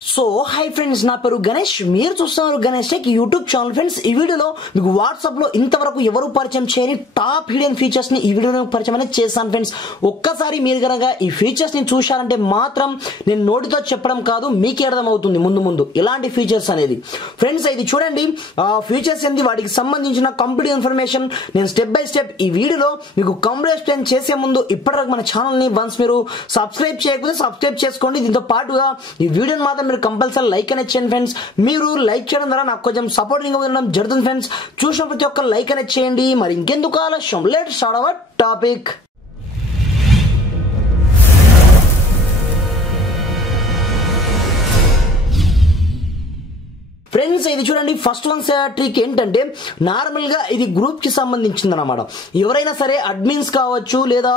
So hi friends, నా పేరు గణేష్. మీరు చూస్తున్నారు Ganesh tech YouTube channel. Friends, ఈ వీడియోలో మీకు వాట్సాప్ లో ఇంతవరకు ఎవరు పరిచయం చేయని టాప్ హిడెన్ ఫీచర్స్ ని ఈ వీడియోలో పరిచయం అనేది చేశాను. ఫ్రెండ్స్, ఒక్కసారి మీరు కనుక ఈ ఫీచర్స్ ని చూశారంటే మాత్రం నేను నోటితో చెప్పడం కాదు, మీకే అర్థం అవుతుంది ముందు ఇలాంటి ఫీచర్స్ అనేది. ఫ్రెండ్స్, ఇది చూడండి, ఫీచర్స్ ఏంటి, వాటికి సంబంధించిన కంప్లీట్ ఇన్ఫర్మేషన్ నేను స్టెప్ బై స్టెప్ ఈ వీడియోలో మీకు కంప్లీట్ ఎక్స్ప్లెయిన్ చేసే ముందు ఇప్పటివరకు మన ఛానల్ ని వన్స్ మీరు సబ్స్క్రైబ్ చేయకపోతే సబ్స్క్రైబ్ చేసుకోండి. దీంతో పాటుగా ఈ వీడియోని మాత్రం మీరు కంపల్సరీ లైక్ అనేది చేయండి. ఫ్రెండ్స్, మీరు లైక్ చేయడం ద్వారా నాకు కొంచెం సపోర్టింగ్ ఉండడం జరుగుతుంది. ఫ్రెండ్స్, చూసిన ప్రతి ఒక్క లైక్ అనేది చేయండి. మరి ఇంకెందుకు ఆలస్యం, let's start our topic. Friends, ఇది చూడండి, ఫస్ట్ వన్ ట్రిక్ ఏంటంటే నార్మల్ గా ఇది గ్రూప్ కి సంబంధించింది అనమాట. ఎవరైనా సరే అడ్మిన్స్ కావచ్చు, లేదా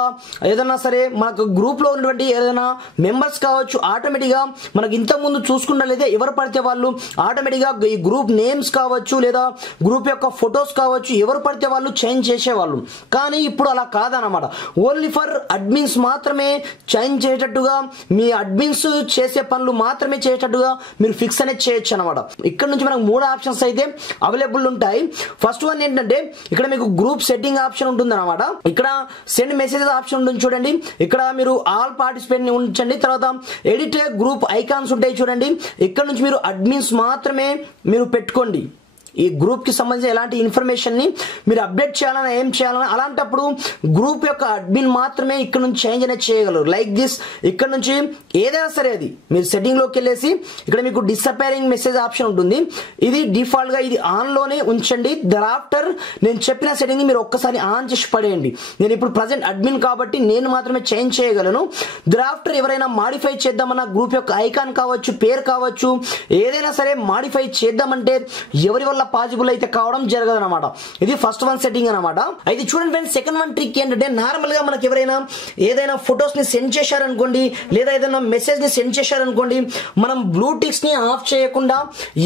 ఏదైనా సరే మనకు గ్రూప్ లో ఉన్నటువంటి ఏదైనా మెంబర్స్ కావచ్చు, ఆటోమేటిక్ గా మనకి ఇంత ముందు చూసుకున్నట్లయితే ఎవరు పడితే వాళ్ళు ఆటోమేటిక్ గా ఈ గ్రూప్ నేమ్స్ కావచ్చు, లేదా గ్రూప్ యొక్క ఫొటోస్ కావచ్చు, ఎవరు పడితే వాళ్ళు చేంజ్ చేసేవాళ్ళు. కానీ ఇప్పుడు అలా కాదనమాట. ఓన్లీ ఫర్ అడ్మిన్స్ మాత్రమే చేంజ్ చేసేటట్టుగా, మీ అడ్మిన్స్ చేసే పనులు మాత్రమే చేసేటట్టుగా మీరు ఫిక్స్ అనేది చేయొచ్చు అనమాట. ఇక్కడ నుంచి మనకు 3 ఆప్షన్స్ అయితే అవైలబుల్ ఉంటాయి. ఫస్ట్ వన్ ఏంటంటే ఇక్కడ మీకు గ్రూప్ సెట్టింగ్ ఆప్షన్ ఉంటుంది అనమాట. ఇక్కడ సెండ్ మెసేజెస్ ఆప్షన్ ఉంటుంది చూడండి. ఇక్కడ మీరు ఆల్ పార్టిసిపేట్ ని ఉంచండి. తర్వాత ఎడిట్ గ్రూప్ ఐకాన్స్ ఉంటాయి చూడండి. ఇక్కడ నుంచి మీరు అడ్మిన్స్ మాత్రమే మీరు పెట్టుకోండి. ఈ గ్రూప్ కి సంబంధించిన ఎలాంటి ఇన్ఫర్మేషన్ ని మీరు అప్డేట్ చేయాలన్నా ఏం చేయాలన్నా అలాంటప్పుడు గ్రూప్ యొక్క అడ్మిన్ మాత్రమే ఇక్కడ నుంచి చేంజ్ అనేది చేయగలరు. లైక్ దిస్, ఇక్కడ నుంచి ఏదైనా సరే అది మీరు సెట్టింగ్ లోకి వెళ్ళేసి ఇక్కడ మీకు డిసపేరింగ్ మెసేజ్ ఆప్షన్ ఉంటుంది. ఇది డిఫాల్ట్ గా ఇది ఆన్ లోనే ఉంచండి. దరాఫ్టర్ నేను చెప్పిన సెట్టింగ్ ని మీరు ఒక్కసారి ఆన్ చేసి పడేయండి. నేను ఇప్పుడు ప్రజెంట్ అడ్మిన్ కాబట్టి నేను మాత్రమే చేంజ్ చేయగలను. దరాఫ్టర్ ఎవరైనా మాడిఫై చేద్దామన్నా గ్రూప్ యొక్క ఐకాన్ కావచ్చు, పేరు కావచ్చు, ఏదైనా సరే మాడిఫై చేద్దామంటే ఎవరి వల్ల పాసిబుల్ అయితే కావడం జరగదు అనమాట. ఇది ఫస్ట్ వన్ సెట్టింగ్ అనమాట. అయితే చూడండి ఫ్రెండ్స్, సెకండ్ వన్ ట్రిక్ ఏంటంటే నార్మల్ గా మనకి ఎవరైనా ఏదైనా ఫొటోస్ ని సెండ్ చేశారనుకోండి, లేదా ఏదైనా మెసేజ్ ని సెండ్ చేశారనుకోండి, మనం బ్లూ టిక్స్ ని ఆఫ్ చేయకుండా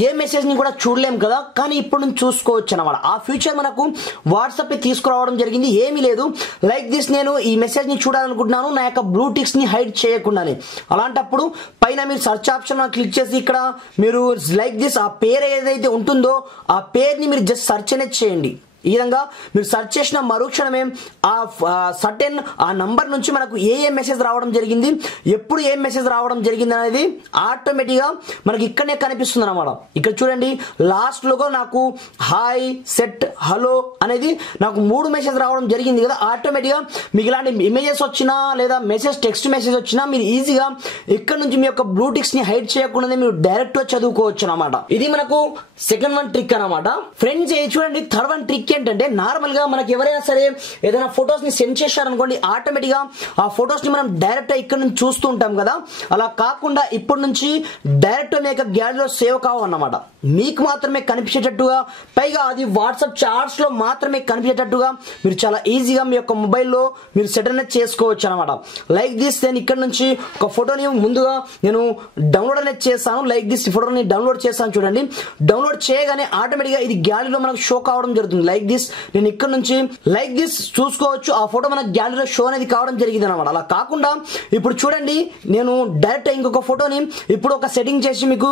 ఏ మెసేజ్ ని కూడా చూడలేం కదా. కానీ ఇప్పుడు నుంచి చూసుకోవచ్చు అనమాట. ఆ ఫ్యూచర్ మనకు వాట్సాప్ తీసుకురావడం జరిగింది. ఏమీ లేదు, లైక్ దిస్, నేను ఈ మెసేజ్ ని చూడాలనుకుంటున్నాను నా యొక్క బ్లూ టిక్స్ ని హైడ్ చేయకుండానే. అలాంటప్పుడు పైన మీరు సెర్చ్ ఆప్షన్ క్లిక్ చేసి ఇక్కడ మీరు లైక్ దిస్ ఆ పేరు ఏదైతే ఉంటుందో ఆ పేరుని మీరు జస్ట్ సెర్చ్ అనేది చేయండి. ఈ విధంగా మీరు సెర్చ్ చేసిన మరుక్షణమే ఆ సర్టెన్ ఆ నంబర్ నుంచి మనకు ఏ మెసేజ్ రావడం జరిగింది, ఎప్పుడు ఏ మెసేజ్ రావడం జరిగింది అనేది ఆటోమేటిక్ గా మనకి ఇక్కడనే కనిపిస్తుంది అనమాట. ఇక్కడ చూడండి, లాస్ట్ లోగా నాకు హాయ్, సెట్, హలో అనేది నాకు 3 మెసేజ్ రావడం జరిగింది కదా. ఆటోమేటిక్ గా మీకు ఇలాంటి ఇమేజెస్ వచ్చినా లేదా మెసేజ్ టెక్స్ట్ మెసేజ్ వచ్చినా మీరు ఈజీగా ఇక్కడ నుంచి మీ యొక్క బ్లూ టిక్స్ ని హైడ్ చేయకుండా మీరు డైరెక్ట్ గా చదువుకోవచ్చు అనమాట. ఇది మనకు సెకండ్ వన్ ట్రిక్ అనమాట. ఫ్రెండ్స్, చూడండి, థర్డ్ వన్ ట్రిక్ ఏంటంటే నార్మల్ గా మనకి ఎవరైనా సరే ఏదైనా ఫొటోస్ ని సెండ్ చేశారనుకోండి, ఆటోమేటిక్ గా ఆ ఫొటోస్ ని మనం డైరెక్ట్ ఇక్కడ నుంచి చూస్తూ ఉంటాం కదా. అలా కాకుండా ఇప్పటి నుంచి డైరెక్ట్ మీ యొక్క గ్యాలరీలో సేవ్ కావన్నమాట. మీకు మాత్రమే కనిపించేటట్టుగా, పైగా అది వాట్సాప్ చాట్స్ లో మాత్రమే కనిపించేటట్టుగా మీరు చాలా ఈజీగా మీ యొక్క మొబైల్లో మీరు సెట్ అనేది చేసుకోవచ్చు అనమాట. లైక్ దిస్, నేను ఇక్కడ నుంచి ఒక ఫోటోని ముందుగా నేను డౌన్లోడ్ అనేది చేస్తాను. లైక్ దిస్ ఫోటోని డౌన్లోడ్ చేస్తాను చూడండి. డౌన్లోడ్ చేయగానే ఆటోమేటిక్ గా ఇది గ్యాలరీలో మనకు షో కావడం జరుగుతుంది. లైక్ దిస్, నేను ఇక్కడ నుంచి లైక్ దిస్ చూసుకోవచ్చు. ఆ ఫోటో మన గ్యాలరీలో షో అనేది కావడం జరిగింది అనమాట. అలా కాకుండా ఇప్పుడు చూడండి, నేను డైరెక్ట్ ఇంకొక ఫోటోని ఇప్పుడు ఒక సెట్టింగ్ చేసి మీకు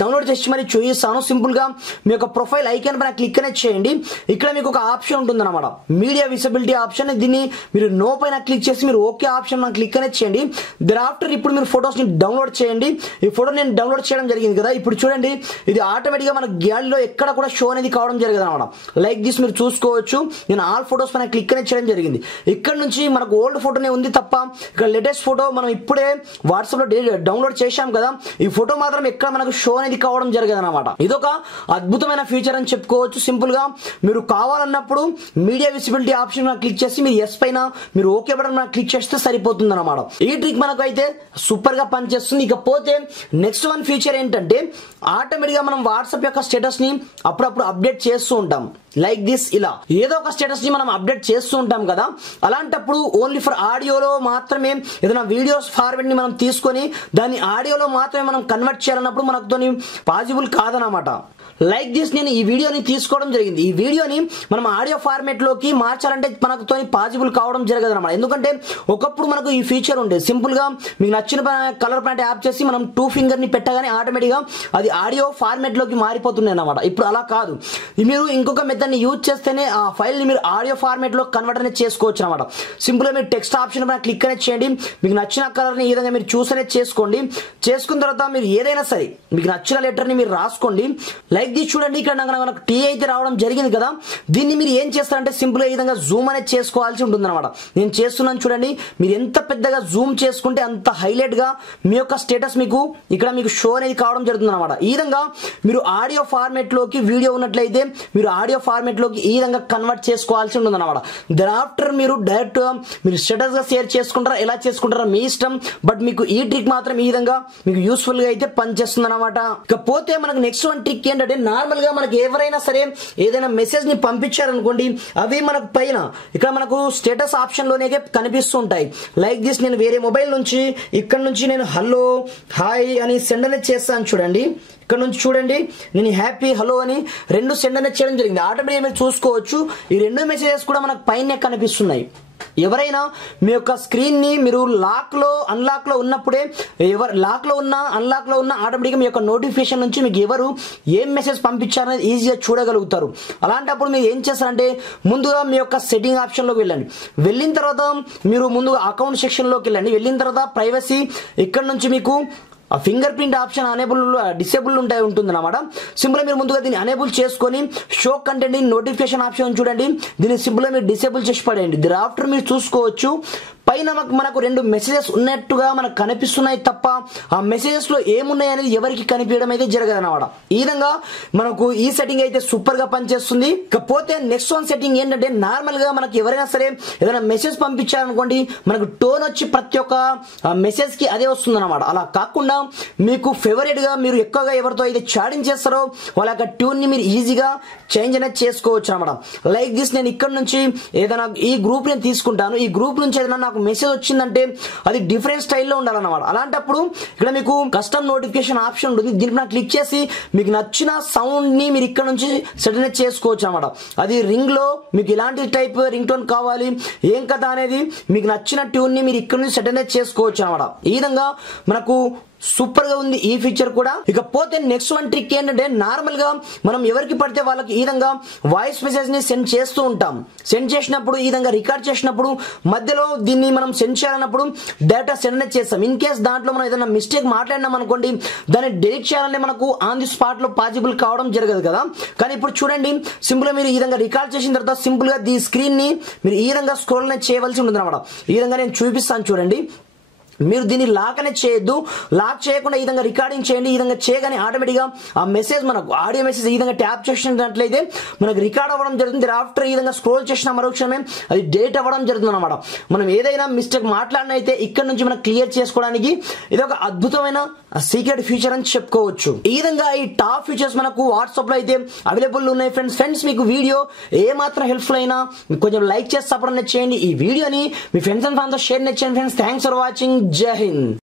డౌన్లోడ్ చేసి మరి చూపిస్తాను. సింపుల్ గా మీ యొక్క ప్రొఫైల్ ఐకాన్ పైన క్లిక్ అనేది చేయండి. ఇక్కడ మీకు ఒక ఆప్షన్ ఉంటుంది అనమాట, మీడియా విజిబిలిటీ ఆప్షన్. దీన్ని మీరు నో పైన క్లిక్ చేసి మీరు ఓకే ఆప్షన్ క్లిక్ అనేది చేయండి. దరాఫ్టర్ ఇప్పుడు మీరు ఫొటోస్ ని డౌన్లోడ్ చేయండి. ఈ ఫోటో నేను డౌన్లోడ్ చేయడం జరిగింది కదా. ఇప్పుడు చూడండి, ఇది ఆటోమేటిక్ గా మన గ్యాలరీలో ఎక్కడ కూడా షో అనేది కావడం జరిగింది అనమాట. లైక్ దిస్ మీరు చూసుకోవచ్చు. నేను ఆల్ ఫొటోస్ పైన క్లిక్ అనేది చేయడం జరిగింది. ఇక్కడ నుంచి మనకు ఓల్డ్ ఫోటోనే ఉంది తప్ప ఇక్కడ లేటెస్ట్ ఫోటో మనం ఇప్పుడే వాట్సాప్ లో డౌన్లోడ్ చేశాం కదా, ఈ ఫోటో మాత్రం ఎక్కడ మనకు షో అనేది కావడం జరిగింది అనమాట. ఇదొక అద్భుతమైన ఫీచర్ అని చెప్పుకోవచ్చు. సింపుల్ గా మీరు కావాలన్నప్పుడు మీడియా విజిబిలిటీ ఆప్షన్ క్లిక్ చేసి మీరు ఎస్ పైన మీరు ఓకే బటన్ క్లిక్ చేస్తే సరిపోతుంది అనమాట. ఈ ట్రిక్ మనకు అయితే సూపర్ గా పనిచేస్తుంది. ఇకపోతే నెక్స్ట్ వన్ ఫీచర్ ఏంటంటే ఆటోమేటిక్ గా మనం వాట్సాప్ యొక్క స్టేటస్ ని అప్పుడప్పుడు అప్డేట్ చేస్తూ ఉంటాం. లైక్ దిస్, ఇలా ఏదో ఒక స్టేటస్ ని మనం అప్డేట్ చేస్తూ ఉంటాం కదా. అలాంటప్పుడు ఓన్లీ ఫర్ ఆడియోలో మాత్రమే ఏదైనా వీడియోస్ ఫార్వర్డ్ ని మనం తీసుకొని దాన్ని ఆడియోలో మాత్రమే మనం కన్వర్ట్ చేయాలన్నప్పుడు మనకు పాసిబుల్ కాదనమాట. లైక్ దిస్ నేను ఈ వీడియోని తీసుకోవడం జరిగింది. ఈ వీడియోని మనం ఆడియో ఫార్మేట్ లోకి మార్చాలంటే మనతో పాసిబుల్ కావడం జరగదు అన్నమాట. ఎందుకంటే ఒకప్పుడు మనకు ఈ ఫీచర్ ఉండేది, సింపుల్ గా మీకు నచ్చిన కలర్ ప్యాంట్ యాప్ చేసి మనం 2 ఫింగర్ ని పెట్టగానే ఆటోమేటిక్ గా అది ఆడియో ఫార్మేట్ లోకి మారిపోతుంది అన్నమాట. ఇప్పుడు అలా కాదు, మీరు ఇంకొక మెథడ్ ని యూజ్ చేస్తేనే ఆ ఫైల్ ని మీరు ఆడియో ఫార్మేట్ లో కన్వర్ట్ అనేది చేసుకోవచ్చు అనమాట. సింపుల్ గా మీరు టెక్స్ట్ ఆప్షన్ పైన క్లిక్ అనేది చేయండి, మీకు నచ్చిన కలర్ ని ఈ విధంగా మీరు చూస్ అనేది చేసుకోండి. చేసుకున్న తర్వాత మీరు ఏదైనా సరే మీకు నచ్చిన లెటర్ ని మీరు రాసుకోండి. లైక్ ది చూడండి, ఇక్కడ నాకు టీ అయితే రావడం జరిగింది కదా, దీన్ని మీరు ఏం చేస్తారంటే సింపుల్ గా ఈ విధంగా జూమ్ అనేది చేసుకోవాల్సి ఉంటుంది అనమాట. నేను చేస్తున్నాను చూడండి, మీరు ఎంత పెద్దగా జూమ్ చేసుకుంటే అంత హైలైట్ గా మీ యొక్క స్టేటస్ మీకు ఇక్కడ మీకు షో అనేది కావడం జరుగుతుంది అనమాట. ఈ విధంగా మీరు ఆడియో ఫార్మేట్ లోకి వీడియో ఉన్నట్లయితే మీరు ఆడియో ఫార్మేట్ లోకి ఈ విధంగా కన్వర్ట్ చేసుకోవాల్సి ఉంటుంది అనమాట. దెన్ మీరు డైరెక్ట్ మీరు స్టేటస్ గా షేర్ చేసుకుంటారా, ఎలా చేసుకుంటారా మీ ఇష్టం. బట్ మీకు ఈ ట్రిక్ మాత్రం ఈ విధంగా మీకు యూస్ఫుల్ గా అయితే పనిచేస్తుంది అనమాట. ఇకపోతే మనకు నెక్స్ట్ వన్ ట్రిక్ ఏంటంటే, నార్మల్ గా మనకి ఎవరైనా సరే ఏదైనా మెసేజ్ ని పంపించారనుకోండి, అవి మనకు పైన ఇక్కడ మనకు స్టేటస్ ఆప్షన్ లోనే కనిపిస్తూ ఉంటాయి. లైక్ దిస్ నేను వేరే మొబైల్ నుంచి ఇక్కడ నుంచి నేను హలో హాయ్ అని సెండ్ అనేది చేస్తాను చూడండి. ఇక్కడ నుంచి చూడండి నేను హ్యాపీ హలో అని 2 సెండ్ అనేది చేయడం జరిగింది. ఆటోమేటిక్ మీరు చూసుకోవచ్చు ఈ 2 మెసేజెస్ కూడా మనకు పైన కనిపిస్తున్నాయి. ఎవరైనా మీ యొక్క స్క్రీన్ ని మీరు లాక్ లో అన్లాక్ లో ఉన్నప్పుడే లాక్ లో ఉన్న అన్లాక్ లో ఉన్న ఆటోమేటిక్ మీ యొక్క నోటిఫికేషన్ నుంచి మీకు ఎవరు ఏం మెసేజ్ పంపించారనేది ఈజీగా చూడగలుగుతారు. అలాంటప్పుడు మీరు ఏం చేస్తారంటే ముందుగా మీ యొక్క సెట్టింగ్ ఆప్షన్ లోకి వెళ్ళండి. వెళ్ళిన తర్వాత మీరు ముందుగా అకౌంట్ సెక్షన్ లోకి వెళ్ళండి. వెళ్ళిన తర్వాత ప్రైవసీ ఇక్కడ నుంచి మీకు ఆ finger print option unable disable ఉంటుంది అనమాట. సింపుల్ మీరు ముందుగా దీన్ని అనేబుల్ చేసుకొని షో కంటెంట్ నోటిఫికేషన్ ఆప్షన్ చూడండి, దీన్ని సింపుల్ మీరు డిసేబుల్ చేసి పడేయండి. దీని ఆఫ్టర్ మీరు చూసుకోవచ్చు పైన మనకు 2 మెసేజెస్ ఉన్నట్టుగా మనకు కనిపిస్తున్నాయి తప్ప ఆ మెసేజెస్ లో ఏమున్నాయి అనేది ఎవరికి కనిపించడం అయితే జరగదు అనమాట. ఈ విధంగా మనకు ఈ సెట్టింగ్ అయితే సూపర్ గా పనిచేస్తుంది. ఇకపోతే నెక్స్ట్ వన్ సెట్టింగ్ ఏంటంటే, నార్మల్ గా మనకి ఎవరైనా సరే ఏదైనా మెసేజ్ పంపించారనుకోండి, మనకు టోన్ వచ్చి ప్రతి ఒక్క మెసేజ్ కి అదే వస్తుంది అనమాట. అలా కాకుండా మీకు ఫేవరెట్ గా మీరు ఎక్కువగా ఎవరితో అయితే చాటింగ్ చేస్తారో వాళ్ళ యొక్క ట్యూన్ ని మీరు ఈజీగా చేంజ్ అనేది చేసుకోవచ్చు అనమాట. లైక్ దిస్ నేను ఇక్కడ నుంచి ఏదైనా ఈ గ్రూప్ నేను తీసుకుంటాను, ఈ గ్రూప్ నుంచి ఏదైనా నాకు మెసేజ్ వచ్చిందంటే అది డిఫరెంట్ స్టైల్లో ఉండాలన్నమాట. అలాంటప్పుడు ఇక్కడ మీకు కస్టమ్ నోటిఫికేషన్ ఆప్షన్ ఉంటుంది, దీనిపైన క్లిక్ చేసి మీకు నచ్చిన సౌండ్ ని మీరు ఇక్కడ నుంచి సెట్ అనేది చేసుకోవచ్చు అనమాట. అది రింగ్ లో మీకు ఇలాంటి టైప్ రింగ్ టోన్ కావాలి ఏం కదా అనేది మీకు నచ్చిన ట్యూన్ ని మీరు ఇక్కడ నుంచి సెట్ అనేది చేసుకోవచ్చు అనమాట. ఈ విధంగా మనకు సూపర్ గా ఉంది ఈ ఫీచర్ కూడా. ఇకపోతే నెక్స్ట్ వన్ ట్రిక్ ఏంటంటే, నార్మల్ గా మనం ఎవరికి పడితే వాళ్ళకి ఈ విధంగా వాయిస్ మెసేజ్ ని సెండ్ చేస్తూ ఉంటాం. సెండ్ చేసినప్పుడు ఈ విధంగా రికార్డ్ చేసినప్పుడు మధ్యలో దీన్ని మనం సెండ్ చేయాలన్నప్పుడు డేటా సెండ్ అనేది చేస్తాం. ఇన్ కేస్ దాంట్లో మనం ఏదైనా మిస్టేక్ మాట్లాడినాం అనుకోండి, దాన్ని డిలీట్ చేయాలంటే మనకు ఆన్ ది స్పాట్ లో పాసిబుల్ కావడం జరగదు కదా. కానీ ఇప్పుడు చూడండి సింపుల్ గా మీరు ఈ విధంగా రికార్డ్ చేసిన తర్వాత సింపుల్ గా ఈ స్క్రీన్ ని మీరు ఈ విధంగా స్క్రోల్ అనేది చేయవలసి ఉంటుంది అనమాట. ఈ విధంగా నేను చూపిస్తాను చూడండి. మీరు దీన్ని లాక్ అనేది చేయొద్దు, లాక్ చేయకుండా ఈ విధంగా రికార్డింగ్ చేయండి. ఈ విధంగా చేయగానే ఆటోమేటిక్ గా ఆ మెసేజ్ మనకు ఆడియో మెసేజ్ ఈ విధంగా ట్యాప్ చేసినట్లయితే మనకు రికార్డ్ అవ్వడం జరుగుతుంది. ఆఫ్టర్ ఈ విధంగా స్క్రోల్ చేసిన మరుక్షణమే అది డేట్ అవ్వడం జరుగుతుంది అనమాట. మనం ఏదైనా మిస్టేక్ మాట్లాడినైతే ఇక్కడ నుంచి మనం క్లియర్ చేసుకోవడానికి ఇది ఒక అద్భుతమైన సీక్రెట్ ఫీచర్ అని చెప్పుకోవచ్చు. ఈ విధంగా ఈ టాప్ ఫీచర్స్ మనకు వాట్సాప్ లో అయితే అవైలబుల్ ఉన్నాయి ఫ్రెండ్స్. మీకు వీడియో ఏ మాత్రం హెల్ప్ఫుల్ అయినా కొంచెం లైక్ చేసి సపోర్ట్ అనేది చేయండి. ఈ వీడియోని మీ ఫ్రెండ్స్ అండ్ ఫ్యామిలీతో షేర్ చేయండి ఫ్రెండ్స్. Thanks for watching. జై హింద్.